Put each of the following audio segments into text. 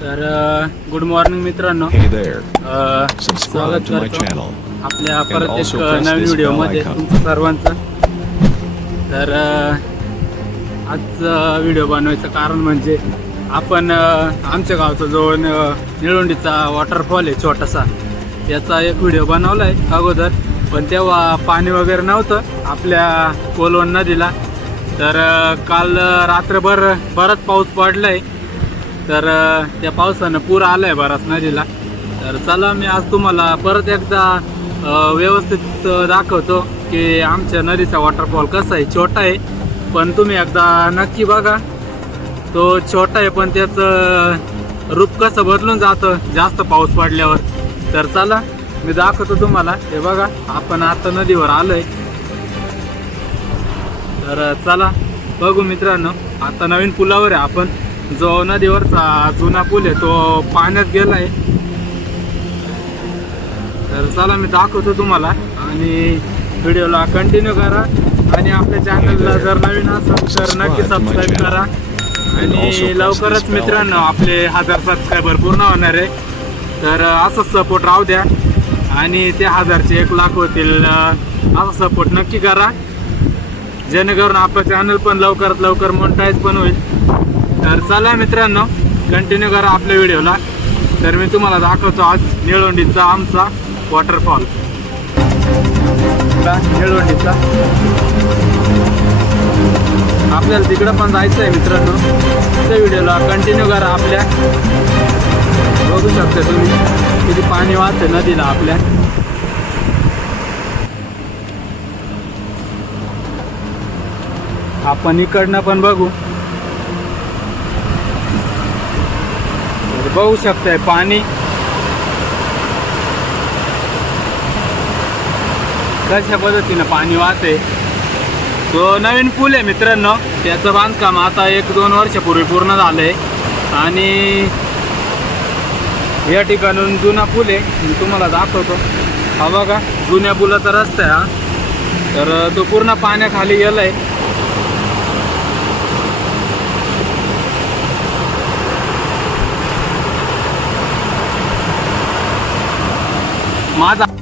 तर good morning मित्रांनो. स्वागत करतो. आपल्या परत एक नवीन व्हिडिओमध्ये. तुमचं सर्वांचं. तर अ, आज व्हिडिओ बनवायचं कारण म्हणजे आपण आमच्या गावचा जो न- निळवंडीचा वॉटरफॉल आहे छोटासा. याचा एक व्हिडिओ बनवला आहे अगोदर. पण तेव्हा पाणी वगैरे नव्हतं आपल्या कोलवण नदीला. तर काल रात्रभर बराच पाऊस पडला आहे तर त्या पावसानं पूर आलाय बराच नदीला. तर चला मी आज तुम्हाला परत एकदा व्यवस्थित दाखवतो की आमच्या नदीचा वॉटरफॉल कसा आहे. छोटा आहे पण तुम्ही एकदा नक्की बघा. तो छोटा आहे पण त्याचं रूप कसं बदलून जातं जास्त पाऊस पडल्यावर. तर चला मी दाखवतो तुम्हाला. हे बघा आपण आता नदीवर आलोय. तर चला बघू मित्रांनो. आता नवीन पुलावर आहे आपण. जो नदीवरचा जुना पूल आहे तो पाण्यात गेलाय. तर चला मी दाखवतो तुम्हाला आणि व्हिडिओला कंटिन्यू करा आणि आपल्या चॅनलला जर नवीन असेल तर नक्की सबस्क्राईब करा. आणि लवकरच मित्रांनो आपले हजार सबस्क्रायबर पूर्ण होणार आहे. तर असंच सपोर्ट राहू द्या. आणि ते हजारचे एक लाख होतील असा सपोर्ट नक्की करा. जेणेकरून आपलं चॅनल पण लवकरात लवकर मोनटाईज पण होईल. तर चला मित्रांनो कंटिन्यू करा आपल्या व्हिडिओला तर मी तुम्हाला दाखवतो आज निळवंडीचा आमचा वॉटरफॉल निळवंडीचा. आपल्याला तिकडं पण जायचं आहे मित्रांनो. त्या व्हिडिओला कंटिन्यू करा आपल्या. बघू शकता तुम्ही किती पाणी वाहतं नदीला आपल्या. आपण इकडनं पण बघू. तर बघू शकताय पाणी. कशा पद्धतीनं पाणी वाहते? तो नवीन पूल आहे मित्रांनो. त्याचं बांधकाम आता एक दोन वर्षापूर्वी पूर्ण झालंय. आणि या ठिकाणून जुना पूल आहे. मी तुम्हाला दाखवतो. हा बघा जुन्या पुलाचा रस्ता आहे हा. तर तो पूर्ण पाण्याखाली गेलाय माझा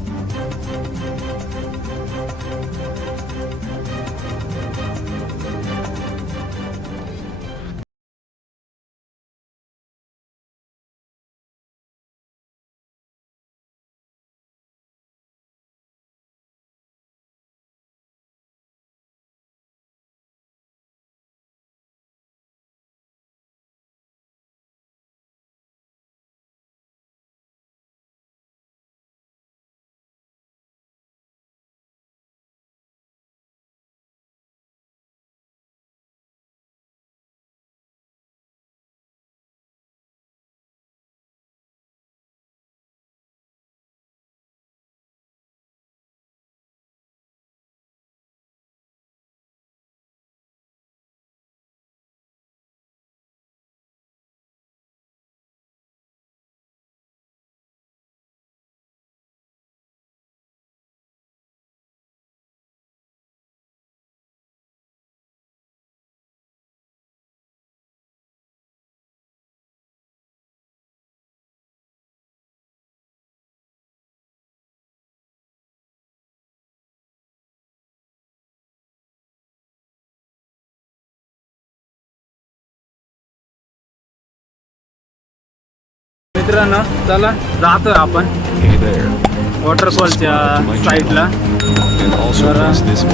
मित्रांनो चला जातोय आपण. वॉटरफॉलच्या साईडला and also तर press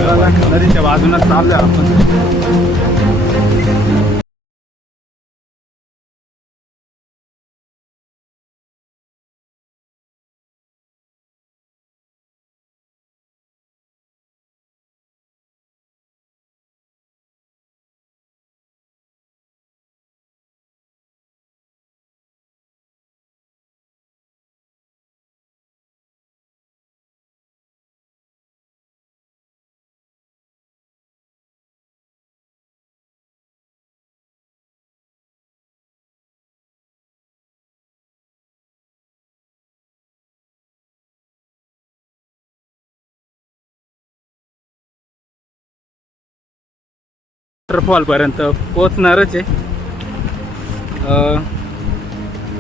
वॉटरफॉलपर्यंत पोचणारच आहे.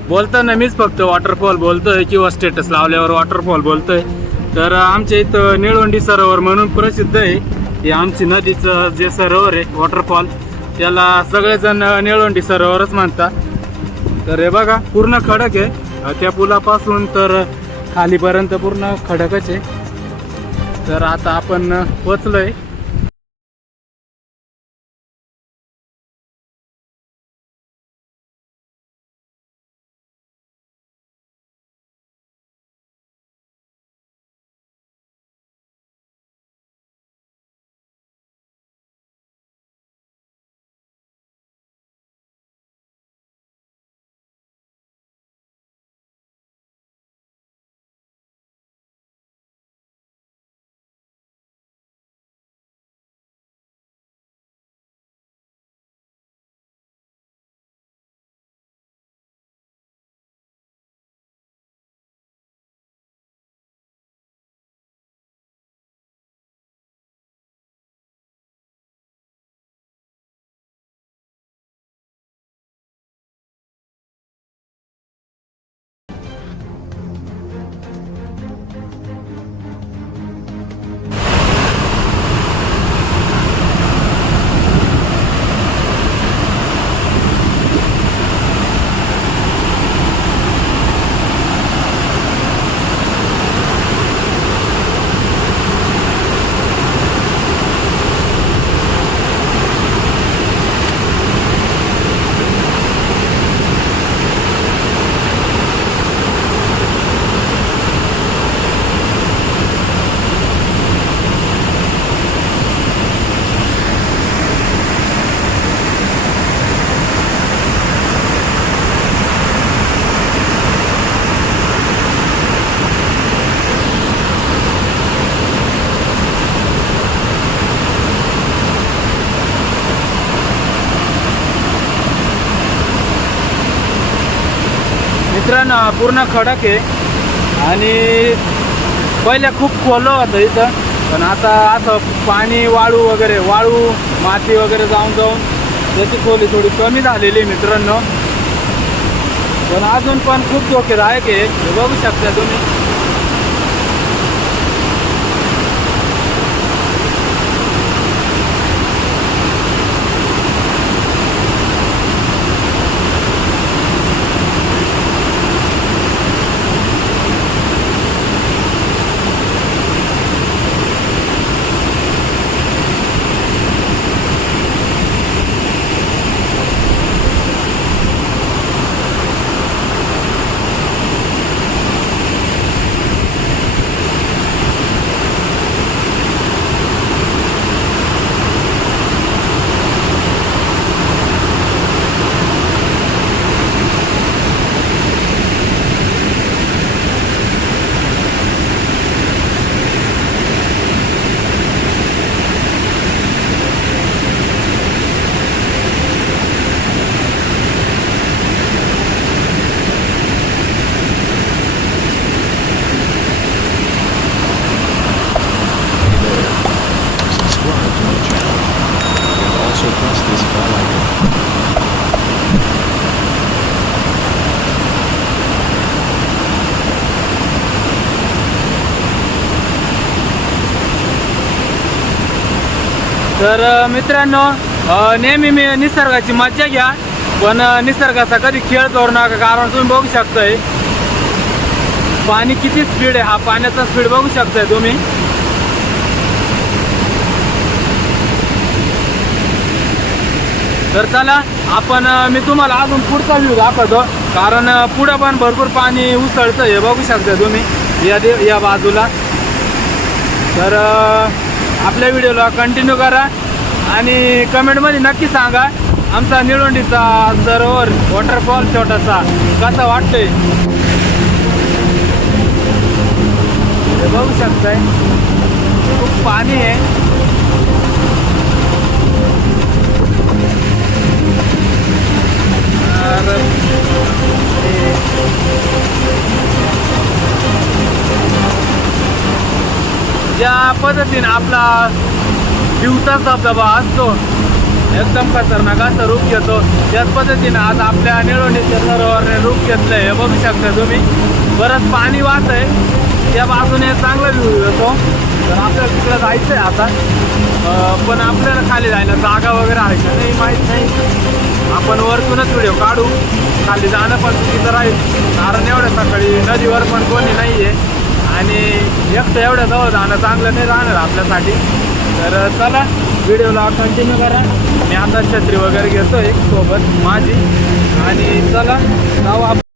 बोलताना मीच फक्त वॉटरफॉल बोलतोय किंवा स्टेटस लावल्यावर वॉटरफॉल बोलतोय. तर आमच्या इथं निळवंडी सरोवर म्हणून प्रसिद्ध आहे. हे आमची नदीचं जे सरोवर आहे वॉटरफॉल त्याला सगळेजण निळवंडी सरोवरच म्हणतात. तर हे बघा पूर्ण खडक आहे. त्या पुलापासून तर खालीपर्यंत पूर्ण खडकच आहे. तर आता आपण पोचलोय मित्रांनो पूर्ण खडक आहे. आणि पहिले खूप खोलं होतं इथं. पण आता असं पाणी वाळू वगैरे वाळू माती वगैरे जाऊन जाऊन त्याची खोली थोडी कमी झालेली आहे मित्रांनो. पण अजून पण खूप धोकेदायक आहे. बघू शकता तुम्ही. तर मित्रांनो नेहमी मी निसर्गाची मज्जा घ्या पण निसर्गाचा कधी खेळ करू नका कारण तुम्ही बघू शकताय. पाणी किती स्पीड आहे हा पाण्याचा स्पीड बघू शकताय तुम्ही. तर चला आपण मी तुम्हाला अजून पुढचा व्ह्यू दाखवतो कारण पुढं पण भरपूर पाणी उसळतं हे बघू शकता तुम्ही या दे या बाजूला. तर आपल्या व्हिडिओला कंटिन्यू करा आणि कमेंटमध्ये नक्की सांगा आमचा निळवंडीचा सरोवर वॉटरफॉल छोटासा कसा वाटतोय? बघू शकताय. खूप पाणी आहे. ज्या पद्धतीने आपला दिवसा धबधबा असतो एकदम खतरनाक असं रूप घेतो त्याच पद्धतीनं आज आपल्या निळवणीच्या सरोवरने रूप घेतलं हे बघू शकता तुम्ही. बरंच पाणी वाहत आहे. त्या बाजूने चांगला व्ह्यू येतो. तर आपल्याला तिकडं जायचं आहे आता पण आपल्याला खाली जायला जागा वगैरे आहे का नाही माहीत नाही. आपण वरतूनच व्हिडिओ काढू. खाली जाणं पण तिथं राहील. कारण एवढ्या सकाळी नदीवर पण कोणी नाही आहे आणि एकटं एवढ्या जवळ जाणं चांगलं नाही राहणार आपल्यासाठी. तर चला व्हिडिओला कंटिन्यू करा. मी आता छत्री वगैरे घेतोय सोबत माझी. आणि चला जाऊ आपण.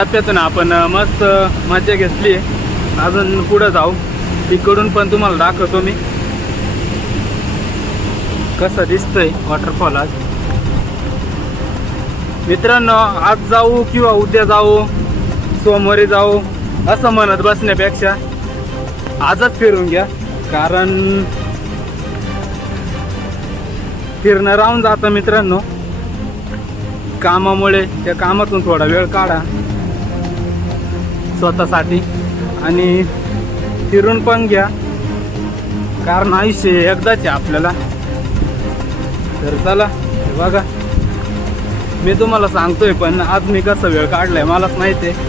टप्प्यातून आपण मस्त मजा घेतली. अजून पुढं जाऊ. तिकडून पण तुम्हाला दाखवतो मी. कसं दिसतंय वॉटरफॉल आज. मित्रांनो आज जाऊ किंवा उद्या जाऊ सोमवारी जाऊ असं म्हणत बसण्यापेक्षा आजच फिरून घ्या. कारण फिरणं राहून जातं मित्रांनो. कामामुळे त्या कामातून थोडा वेळ काढा. स्वतःसाठी. आणि फिरून पण घ्या. कारण आयुष्य एकदाच आहे आपल्याला. तर चला हे बघा. मी तुम्हाला सांगतोय पण आज मी कसं वेळ काढलाय मलाच माहिती आहे.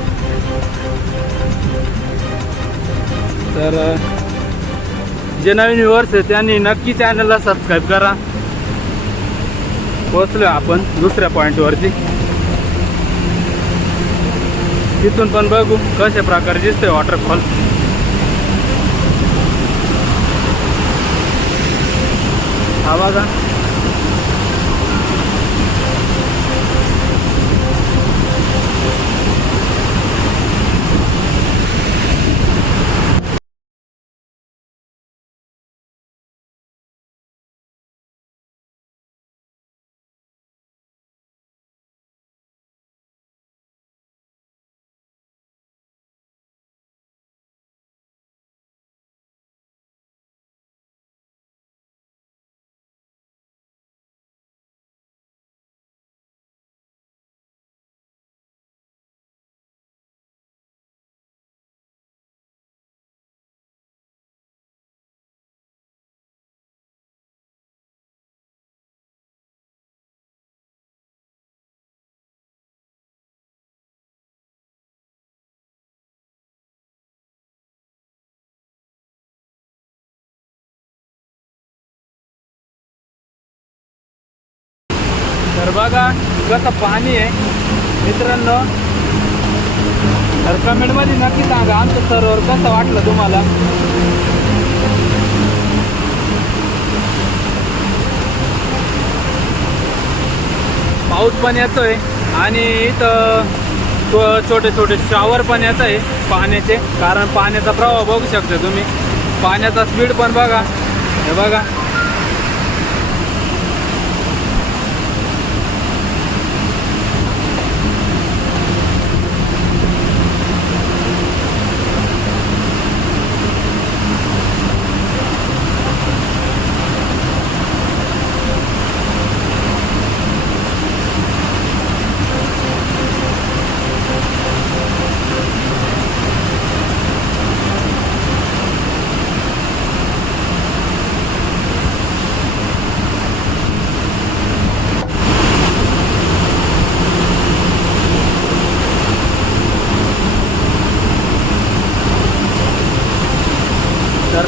तर जे नवीन व्ह्युअर्स आहे त्यांनी नक्की चॅनलला सबस्क्राईब करा. पोचलो आपण दुसऱ्या पॉईंटवरती तिथून पण बघू कशा प्रकारे दिसते वॉटरफॉल हा बघा. तर बघा कसं पाणी आहे. मित्रांनो तर कमेंटमध्ये नक्की सांगा आमचं सरोवर कसं वाटलं तुम्हाला? पाऊस पण येतोय आणि इथं छोटे छोटे शॉवर पण येत आहे पाण्याचे. कारण पाण्याचा प्रवाह बघू शकता तुम्ही. पाण्याचा स्पीड पण बघा. हे बघा.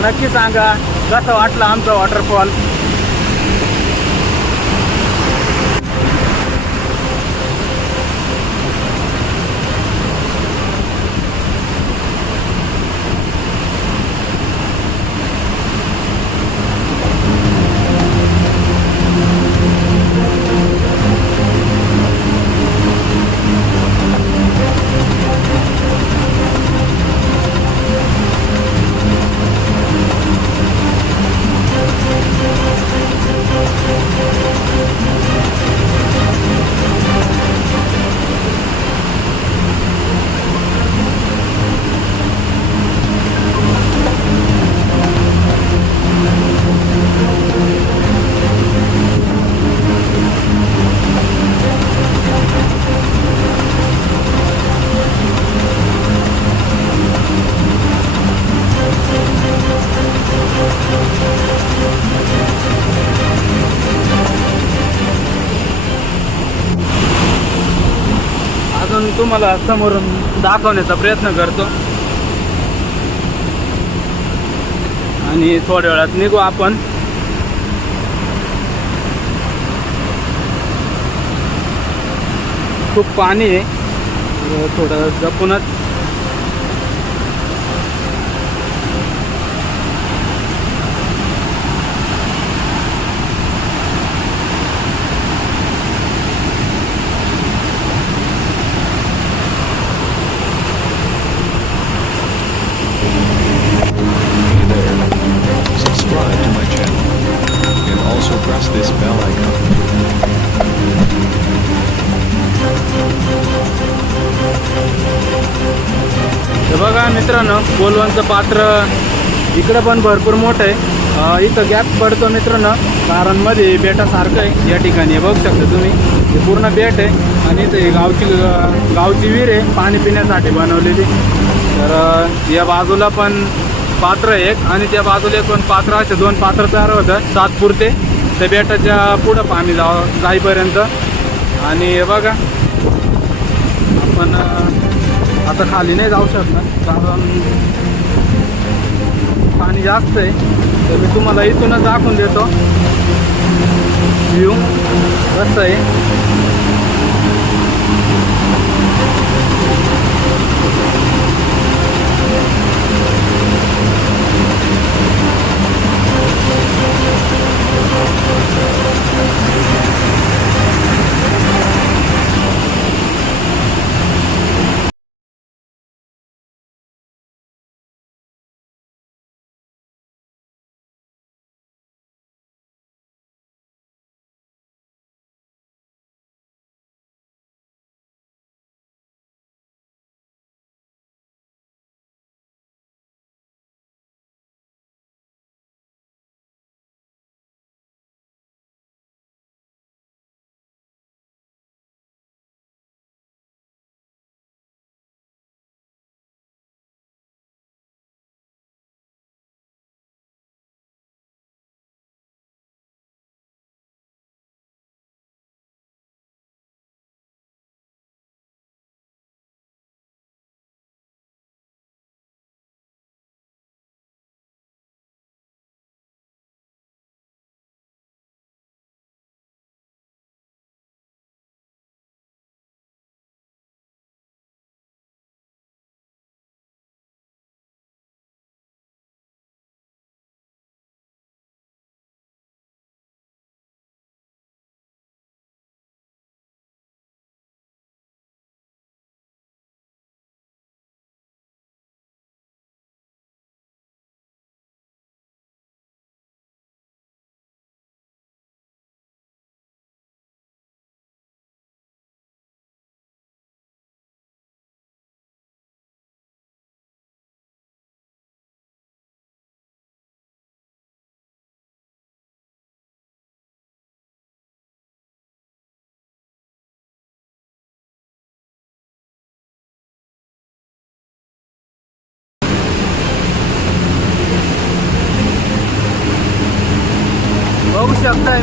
नक्की सांगा. कसं वाटलं आमचं वॉटरफॉल तुम्हाला समोरून दाखवण्याचा प्रयत्न करतो. आणि थोड्या वेळात निघू आपण. खूप पाणी आहे. थोडं जपूनच. पाण्याचं पात्र इकडं पण भरपूर मोठं आहे. इथं गॅप पडतो मित्रांनो कारण मध्ये बेटासारखं आहे. या ठिकाणी बघू शकता तुम्ही. हे पूर्ण बेट आहे आणि इथे गावची गावची विहीर आहे. पाणी पिण्यासाठी बनवलेली. तर या बाजूला पण पात्र एक आणि त्या बाजूला एक पण पात्र असे दोन पात्र तयार होतं तात्पुरते त्या बेटाच्या पुढं पाणी जा जाईपर्यंत. आणि बघा. आपण आता खाली नाही जाऊ शकणार. कारण पाणी जास्त आहे. तर मी तुम्हाला इथूनच दाखवून देतो. व्ह्यू कसं आहे?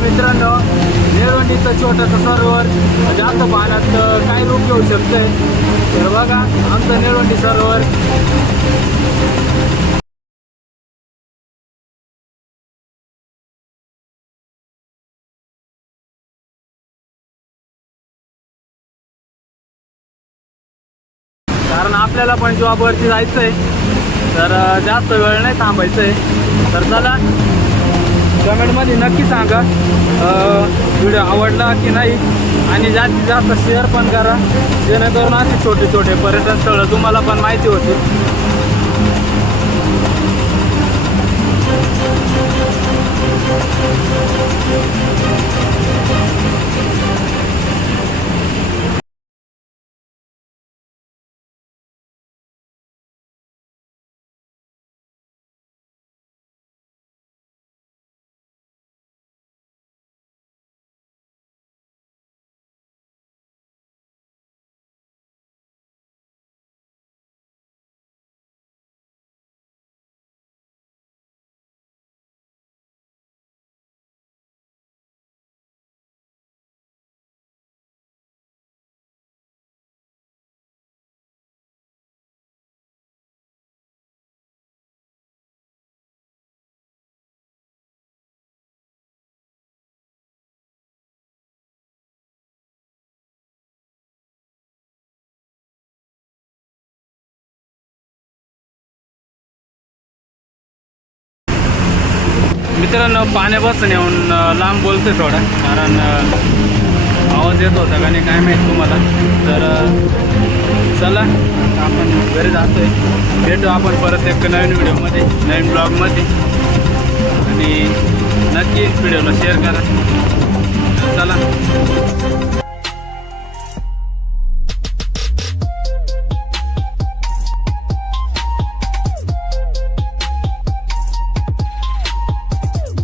मित्रांनो निळवंडीचं छोटंसं सरोवर जास्त पाण्यात काय रूप घेऊ शकतंय? तर बघा आमचं निळवंडी सरोवर. कारण आपल्याला पण जॉबवरती जायचं आहे तर जास्त वेळ नाही थांबायचं आहे तर चला कमेंटमध्ये नक्की सांगा. व्हिडिओ आवडला की नाही आणि जास्तीत जास्त शेअर पण करा. जेणेकरून असे छोटे छोटे पर्यटन स्थळं तुम्हाला पण माहिती होतील. मित्रांनो पाण्यापासून येऊन लांब बोलतोय थोडा कारण आवाज येत होता का नाही काय माहीत तुम्हाला. तर चला आपण घरी जातोय. भेटू आपण परत एक नवीन व्हिडिओमध्ये नवीन ब्लॉगमध्ये. आणि नक्की व्हिडिओला शेअर करा. चला.